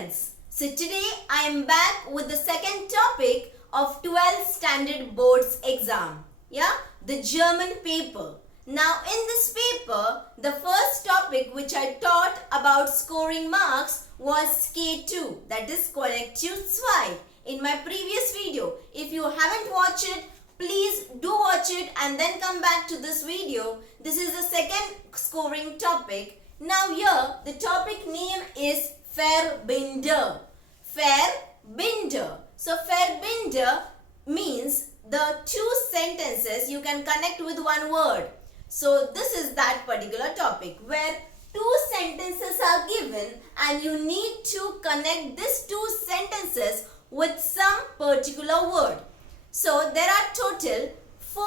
friends. So today I am back with the second topic of 12th standard boards exam. Yeah, the German paper. Now in this paper, the first topic which I taught about scoring marks was K2, that is Kollektiv 2 in my previous video. If you haven't watched it, please do watch it and then come back to this video. This is the second scoring topic. Now here the topic name is Verbinde. Verbinde. So Verbinde means the two sentences you can connect with one word. So this is that particular topic where two sentences are given and you need to connect these two sentences with some particular word. So there are total 4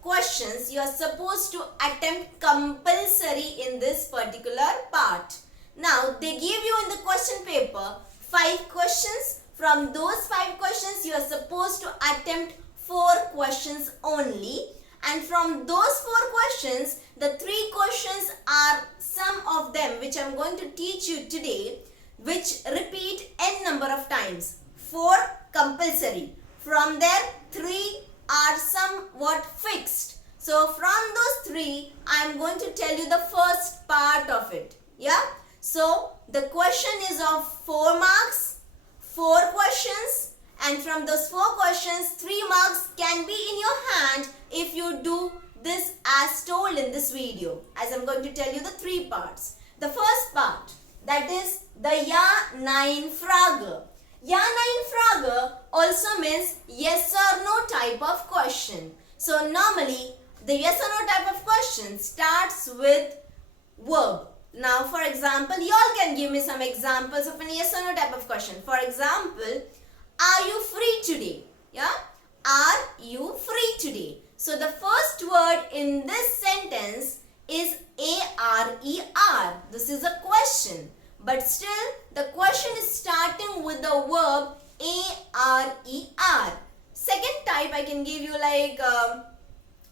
questions you are supposed to attempt compulsory in this particular part. Now they give you in the question paper 5 questions. From those 5 questions you are supposed to attempt 4 questions only. And from those 4 questions, the 3 questions are some of them which I am going to teach you today, which repeat n number of times. 4 compulsory. From there 3 are somewhat fixed. So from those 3, I am going to tell you the first part of it. Yeah. So the question is of 4 marks, 4 questions, and from those 4 questions, 3 marks can be in your hand if you do this as told in this video, as I am going to tell you the 3 parts. The first part, that is the ja, nein, frage. Ja, nein, frage also means yes or no type of question. So normally the yes or no type of question starts with verb. Now for example, you all can give me some examples of an yes or no type of question. For example, are you free today? Yeah? Are you free today? So the first word in this sentence is A-R-E-R. This is a question. But still the question is starting with the verb A-R-E-R. Second type I can give you like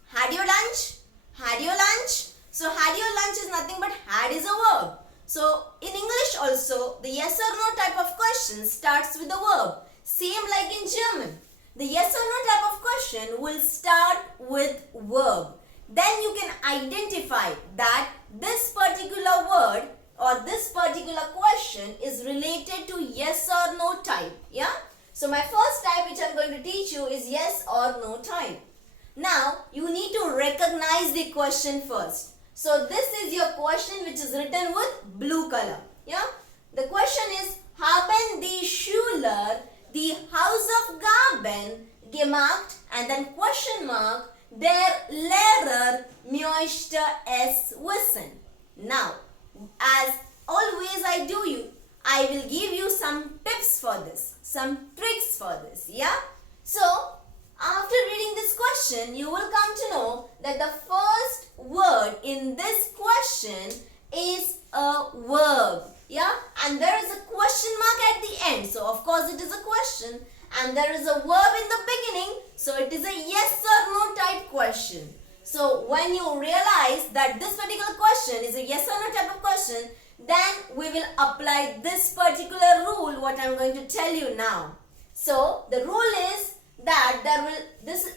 had your lunch? Had your lunch? So had your lunch is nothing but had is a verb. So in English also the yes or no type of question starts with a verb. Same like in German. The yes or no type of question will start with verb. Then you can identify that this particular word or this particular question is related to yes or no type. Yeah. So my first type which I am going to teach you is yes or no type. Now you need to recognize the question first. So this is your question which is written with blue color. Yeah. The question is, haben die Schüler die Hausaufgaben gemacht, and then question mark, der Lehrer möchte es wissen. Now, as always I will give you some tips for this, some tricks for this. Yeah. So after reading this question, you will come to know that the first word in this question is a verb. Yeah, and there is a question mark at the end. So of course it is a question, and there is a verb in the beginning. So it is a yes or no type question. So when you realize that this particular question is a yes or no type of question, then we will apply this particular rule what I am going to tell you now. So the rule is that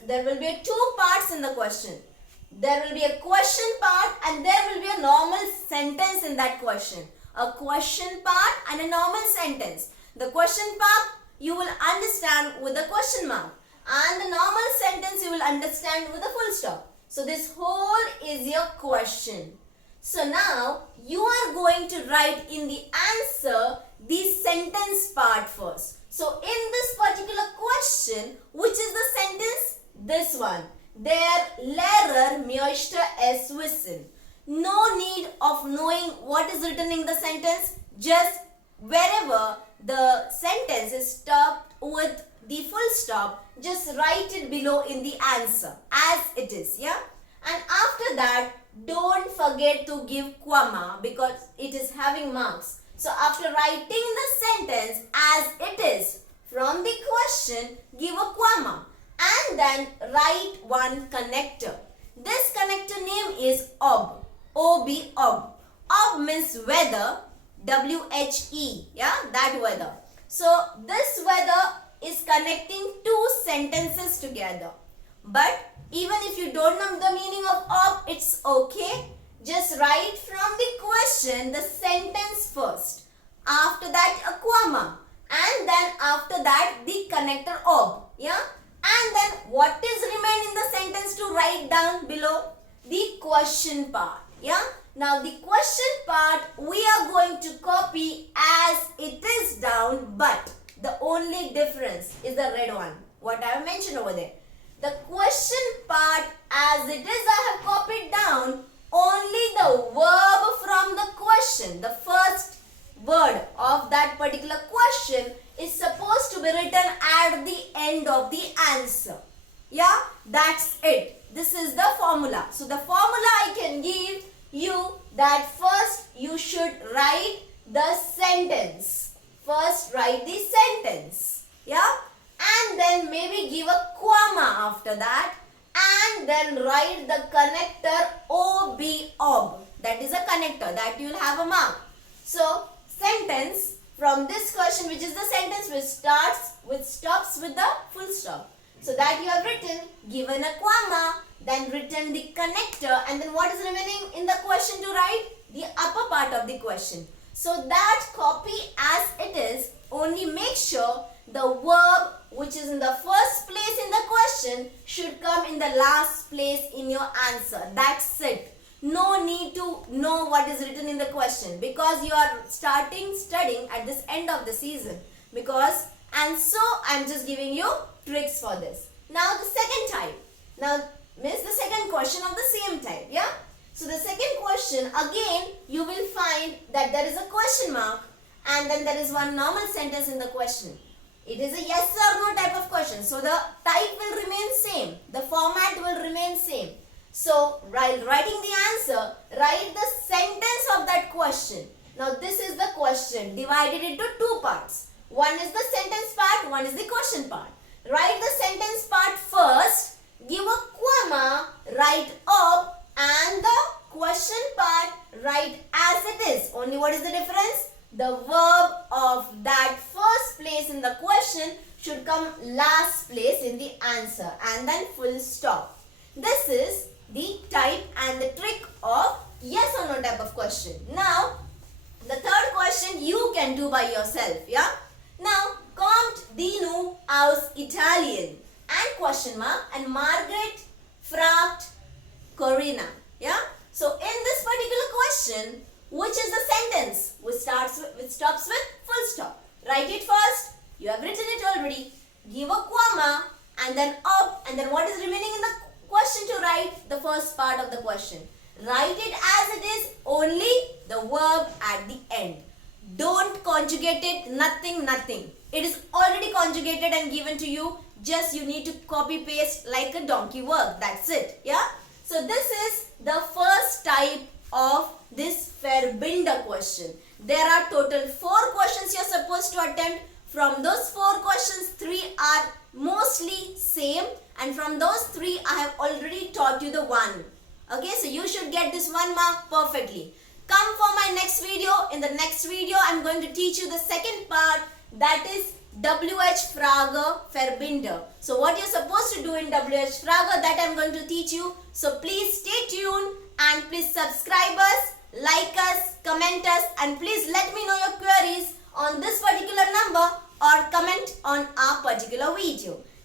there will be 2 parts in the question. There will be a question part and there will be a normal sentence in that question. A question part and a normal sentence. The question part you will understand with a question mark, and the normal sentence you will understand with a full stop. So this whole is your question. So now you are going to write in the answer the sentence part first. So in this particular question, which is the sentence? This one. Der Lehrer möchte es wissen. No need of knowing what is written in the sentence. Just wherever the sentence is stopped with the full stop, just write it below in the answer as it is. Yeah. And after that, don't forget to give comma because it is having marks. So after writing the sentence as it is from the question, give a comma and then write one connector. This connector name is ob. OB, ob. Ob means whether, W-H-E, yeah, that weather. So this weather is connecting two sentences together. But even if you don't know the meaning of ob, it's okay. Just write from the question the sentence first. After that a comma. And then after that the connector ob. Yeah. And then what is remain in the sentence to write down below? The question part. Yeah. Now the question part we are going to copy as it is down, but the only difference is the red one. What I have mentioned over there. The question part as it is I have copied down only the verb from the question. The first word of that particular question is supposed to be written at the end of the answer. Yeah, that's it. This is the formula. So the formula I can give you that first you should write the sentence. First write the sentence. Yeah. And then maybe give a comma after that. And then write the connector OB ob. That is a connector that you will have a mark. So sentence from this question, which is the sentence which stops with the full stop. So that you have written, given a comma, then written the connector, and then what is remaining in the question to write? The upper part of the question. So that copy as it is, only make sure the verb which is in the first place in the question should come in the last place in your answer. That's it. No need to know what is written in the question, because you are starting studying at this end of the season. And so I'm just giving you tricks for this. Now the second type. Now means the second question of the same type. Yeah. So the second question, again you will find that there is a question mark and then there is one normal sentence in the question. It is a yes or no type of question. So the type will remain same. The format will remain same. So while writing the answer, write the sentence of that question. Now this is the question divided into two parts. One is the sentence part, one is the question part. Write the sentence part first, give a comma, write ob, and the question part write as it is. Only what is the difference? The verb of that first place in the question should come last place in the answer, and then full stop. This is the type and the trick of yes or no type of question. Now, the third question you can do by yourself. Yeah. Now, kommt die nu aus Italien? And question mark, and Margaret fragt Corinna. Yeah. So, in this particular question, which is the sentence which stops with full stop? Write it first. You have written it already. Give a comma and then up, and then what is remaining in the question to write? The first part of the question. Write it as it is, only the verb at the end. Don't conjugate it, nothing. It is already conjugated and given to you. Just you need to copy paste like a donkey work. That's it. Yeah. So this is the first type of this Verbinde question. There are total 4 questions you are supposed to attempt. From those 4 questions, 3 are mostly same, and from those 3 I have already taught you the one. Okay, so you should get this 1 mark perfectly. Come for my next video. In the next video I am going to teach you the second part, that is WH frage Verbinde. So what you are supposed to do in WH frage, that I am going to teach you. So please stay tuned and please subscribe us, like us, comment us, and please let me know your queries on this particular number or comment on our particular video.